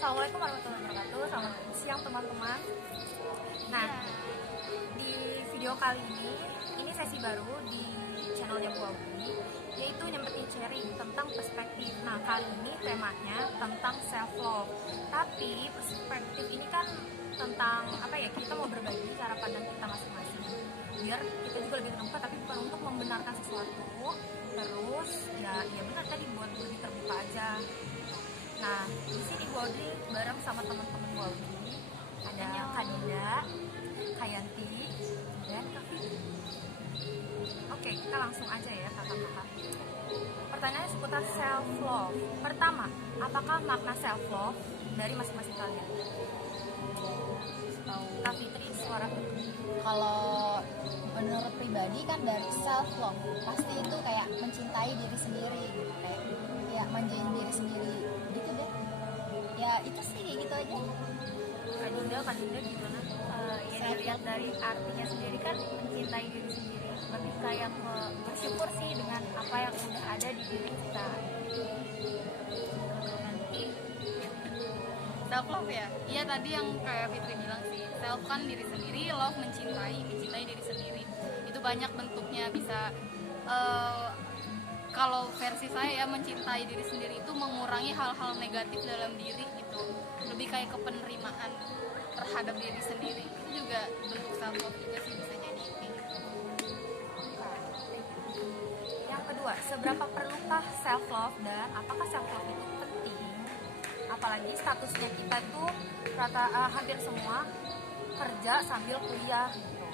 Assalamualaikum warahmatullahi wabarakatuh. Selamat siang teman-teman. Nah, di video kali ini sesi baru di channelnya Bu Audi, yaitu nyempetin sharing tentang perspektif. Nah, kali ini temanya tentang self love. Tapi perspektif ini kan tentang apa ya? Kita mau berbagi cara pandang kita masing-masing. Biar kita juga lebih terbuka, tapi bukan untuk membenarkan sesuatu. Terus ya benar tadi buat lebih terbuka aja. Nah, di sini Bu Audi bareng sama teman-teman Bu Audi. Ada Kak Dinda, Kak Yanti, dan Kak Fitri. Oke, kita langsung aja ya kakak-kakak. Pertanyaannya seputar self love. Pertama, apakah makna self love dari masing-masing kalian? Kak Fitri, suara. Kalau menurut pribadi kan dari self love pasti itu kayak mencintai diri sendiri gitu, kayak ya manjain diri sendiri gitu deh. Ya itu sih kayak gitu aja. Kak Dinda gimana? Yang dilihat dari artinya sendiri kan mencintai diri sendiri, lebih kayak bersyukur sih dengan apa yang udah ada di diri kita. Nanti Self love ya, iya tadi yang kayak Fitri bilang sih, self kan diri sendiri, love mencintai diri sendiri. Itu banyak bentuknya, bisa kalau versi saya ya, mencintai diri sendiri itu mengurangi hal-hal negatif dalam diri gitu, lebih kayak kepenerimaan terhadap diri sendiri. Itu juga bentuk self love juga sih, bisa jadi. yang kedua, seberapa perlukah self love dan apakah self love itu penting? Apalagi statusnya kita tuh hampir semua kerja sambil kuliah gitu.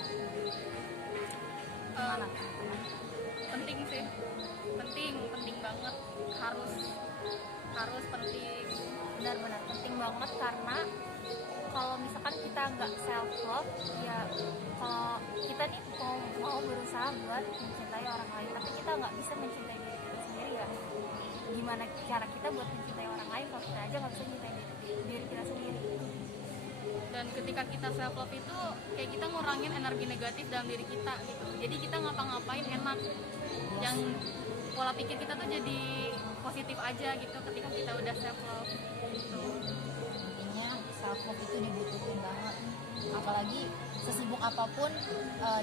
Gimana? Penting sih, penting banget, harus penting. Benar-benar penting banget, karena kalau misalkan kita nggak self love ya, kalau kita nih mau berusaha buat mencintai orang lain tapi kita nggak bisa mencintai diri kita sendiri, ya gimana cara kita buat mencintai orang lain kalau kita aja nggak bisa mencintai diri kita sendiri. Dan ketika kita self love itu kayak kita ngurangin energi negatif dalam diri kita gitu, jadi kita ngapa-ngapain enak, yang pola pikir kita tuh jadi positif aja gitu ketika kita udah self love gitu. Intinya self love itu dibutuhin banget, apalagi sesibuk apapun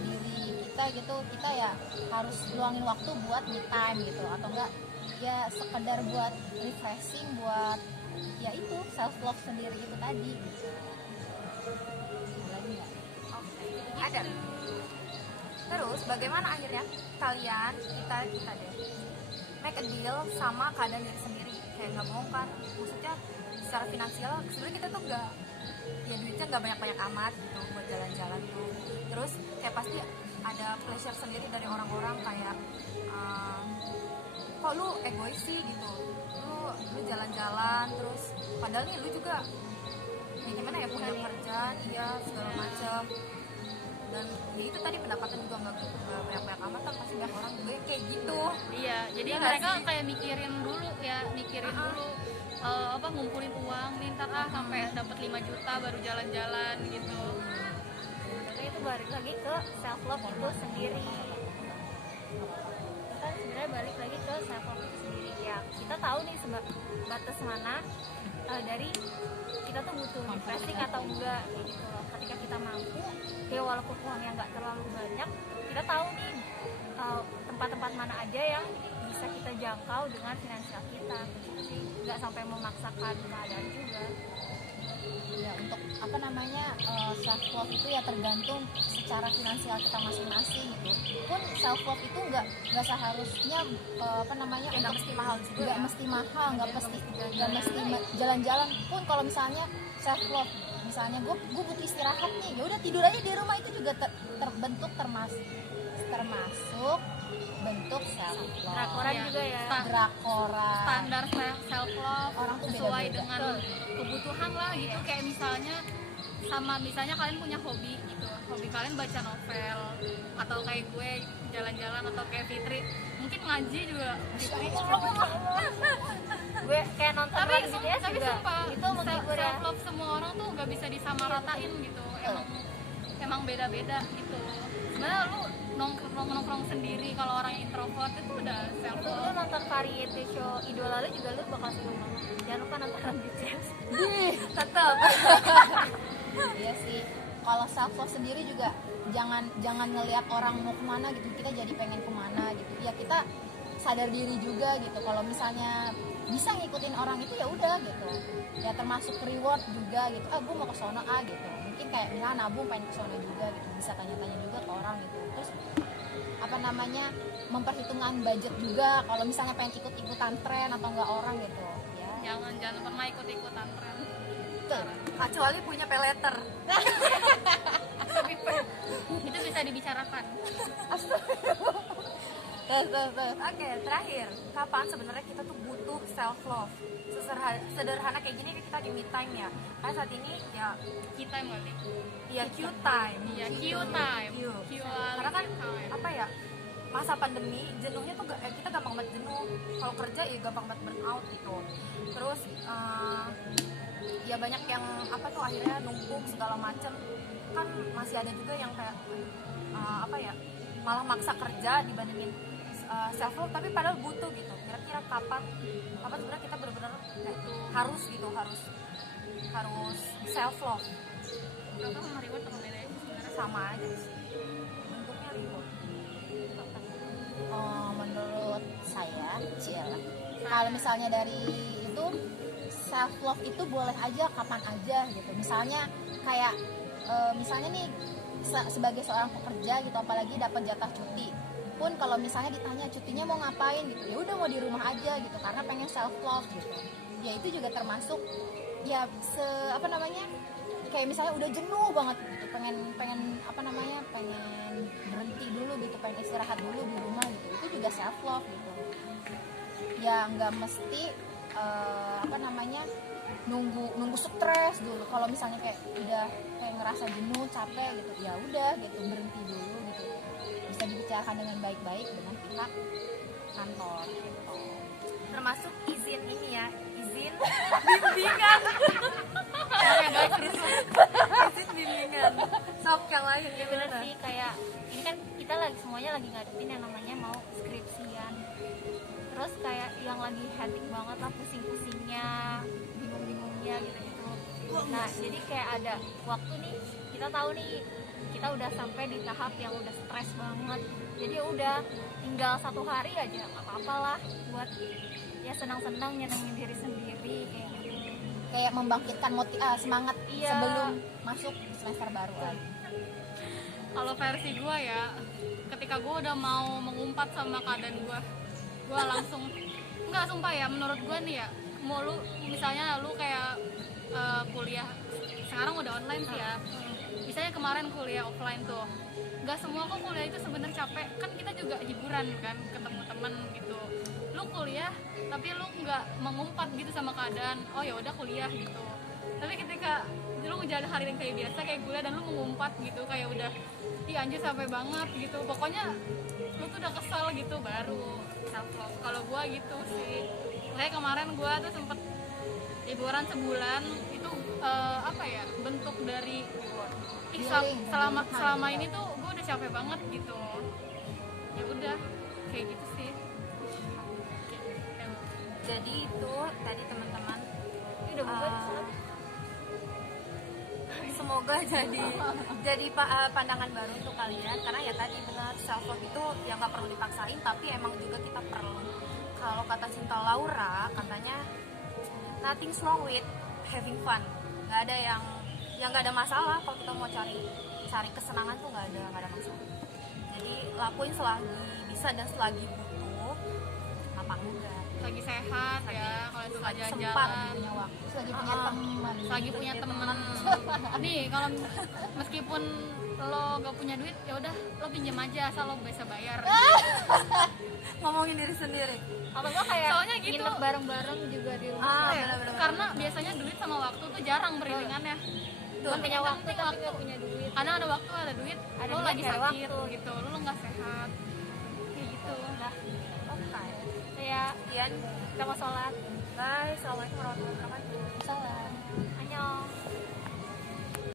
diri kita gitu, kita ya harus luangin waktu buat me time gitu, atau enggak ya sekedar buat refreshing, buat ya itu self love sendiri itu tadi gitu. Lagi nggak? Ada. Terus bagaimana akhirnya kalian kita deh make a deal sama keadaan diri sendiri, kayak nggak mau kan, maksudnya secara finansial sebenarnya kita tuh nggak, ya duitnya nggak banyak amat gitu buat jalan-jalan tuh. Terus kayak pasti ada pleasure sendiri dari orang-orang kayak kok lu egois sih gitu, lu jalan-jalan terus padahal nih lu juga ya gimana ya, punya kerjaan, iya segala macam. Dan ya itu tadi pendapatan juga nggak banyak amat kan, pasti banyak orang juga yang kayak gitu. Iya, jadi Ya, mereka sih? Kayak mikirin dulu ngumpulin uang nih, ntar sampai dapat 5 juta baru jalan-jalan gitu. Tapi itu balik lagi ke self love itu sendiri. Kita sebenarnya balik lagi ke self love itu sendiri, ya kita tahu nih batas mana dari kita tuh butuh refreshing atau enggak gitu loh. Ketika kita mampu, ya walaupun uangnya nggak terlalu banyak, kita tahu nih tempat-tempat mana aja yang bisa kita jangkau dengan finansial kita gitu sih, nggak sampai memaksakan keadaan juga. Ya untuk apa namanya self love itu ya tergantung secara finansial kita masing-masing gitu. Pun self love itu nggak seharusnya Nggak mesti mahal juga, nggak ya? mesti mahal, nggak mesti jalan-jalan. Pun kalau misalnya self love, misalnya gue butuh istirahat nih, ya udah tidur aja di rumah, itu juga terbentuk termasuk bentuk self love. Drakoran juga ya. Drakoran. Standar self love Orang tuh sesuai beda-beda. dengan kebutuhan lah gitu. Kayak misalnya kalian punya hobi gitu, hobi kalian baca novel, atau kayak gue jalan-jalan, atau kayak Fitri mungkin ngaji juga. Fitri Gue kayak nonton tapi lagi BTS juga sumpah itu menghibur ya. self love semua orang tuh gak bisa disamaratain gitu, emang beda-beda gitu. Sebenarnya lu nongkrong sendiri, kalau orang introvert itu udah self Lu love. nonton variety show idola lu juga lu bakal seneng banget. Jangan lupa nonton BTS. cakep. Iya sih. Kalau self love sendiri juga jangan ngelihat orang mau kemana gitu, kita jadi pengen kemana gitu. Ya kita sadar diri juga gitu. Kalau misalnya bisa ngikutin orang itu ya udah gitu. Ya termasuk reward juga gitu. Gue mau ke sono gitu. Mungkin kayak misalnya nabung pengen ke sono juga gitu. Bisa tanya-tanya juga ke orang gitu. Terus apa namanya, memperhitungkan budget juga. Kalau misalnya pengen ikut-ikutan tren atau enggak orang gitu. Ya. Jangan pernah ikut-ikutan tren. Kecuali punya pay letter. Itu bisa dibicarakan. Terus. Oke, terakhir, kapan sebenarnya kita tuh butuh self love? Sederhana kayak gini kita di me time ya. Karena saat ini ya Kita yang balik. ya Q time. Iya, Q time. Q. Q Karena kan time. apa ya? Masa pandemi jenuhnya tuh kita gampang banget jenuh. Kalau kerja ya gampang banget burn out gitu. Terus ya banyak yang apa tuh akhirnya numpuk segala macem. Kan masih ada juga yang kayak apa ya? Malah maksa kerja dibandingin self love, tapi padahal butuh gitu. Kira-kira kapan sebenarnya kita benar-benar harus self love? Berapa sama reward sama beda sebenarnya? Sama aja sih bentuknya reward. Menurut saya kalau misalnya dari itu, self love itu boleh aja kapan aja gitu. Misalnya kayak misalnya nih sebagai seorang pekerja gitu, apalagi dapat jatah cuti pun, kalau misalnya ditanya cutinya mau ngapain gitu, ya udah mau di rumah aja gitu karena pengen self love gitu. Ya itu juga termasuk ya apa namanya, kayak misalnya udah jenuh banget gitu, pengen apa namanya, pengen berhenti dulu gitu, pengen istirahat dulu di rumah gitu, itu juga self love gitu. Ya nggak mesti apa namanya, nunggu stres dulu. Kalau misalnya kayak udah kayak ngerasa jenuh, capek gitu, ya udah gitu, berhenti dulu gitu. Bisa dibicarakan dengan baik-baik dengan pihak kantor gitu. Termasuk izin ini ya, izin bimbingan. Oke guys, Izin bimbingan. Sok yang lain Ya bener sih, kayak ini kan kita semuanya lagi ngadepin yang namanya mau skripsian. Terus kayak yang lagi hectic banget lah, pusing-pusingnya, bingung-bingungnya gitu-gitu. Nah jadi kayak ada waktu nih, kita tahu nih kita udah sampai di tahap yang udah stres banget. Jadi ya udah tinggal 1 hari aja, nggak apa-apa lah buat ya senang-senang nyenengin diri sendiri kayak gitu. Kayak membangkitkan semangat Iya. sebelum masuk semester baru lagi. kalau versi gue ya, ketika gue udah mau mengumpat sama keadaan gue langsung nggak, sumpah ya, menurut gue nih ya, mau lu misalnya lu kayak kuliah sekarang udah online sih ya, misalnya kemarin kuliah offline tuh, nggak semua kok kuliah itu sebenarnya capek, kan kita juga hiburan kan, ketemu teman gitu. Lu kuliah tapi lu nggak mengumpat gitu sama keadaan, oh ya udah kuliah gitu. Tapi ketika lu ngejalanin hari yang kayak biasa kayak kuliah dan lu mengumpat gitu, kayak udah anjir sampai banget gitu, pokoknya lu tuh udah kesel gitu, baru self love. Kalau gua gitu sih, kayak kemarin gua tuh sempet liburan sebulan itu apa ya, bentuk dari selama ini tuh gua udah capek banget gitu, ya udah kayak gitu sih. Jadi itu tadi teman-teman, Ini udah bubar semoga jadi pandangan baru untuk kalian, karena ya tadi benar, self love itu yang nggak perlu dipaksain, tapi emang juga kita perlu. Kalau kata Cinta Laura, katanya nothing's wrong with having fun. Nggak ada yang nggak ada masalah kalau kita mau cari kesenangan tuh, nggak ada masalah. Jadi lakuin selagi bisa dan selagi butuh, kenapa enggak? Lagi sehat ya, kalau suka sempat jalan-jalan, Punya waktu, lagi punya teman. lagi punya temen. Nih kalau meskipun lo gak punya duit, ya udah lo pinjam aja asal lo bisa bayar. Ngomongin diri sendiri. atau enggak kayak Soalnya gitu. nginep bareng-bareng juga di rumah. Benar-benar. Karena biasanya duit sama waktu tuh jarang beriringannya. Bukan punya waktu tapi nggak punya duit. Kadang ada waktu, ada duit, Ada lo duit, lagi ada sakit waktu. gitu, lo nggak sehat, kayak gitu. Oke. Kayak Sekian. kita mau sholat. Bye. Assalamualaikum warahmatullahi wabarakatuh. Salah. Annyeong.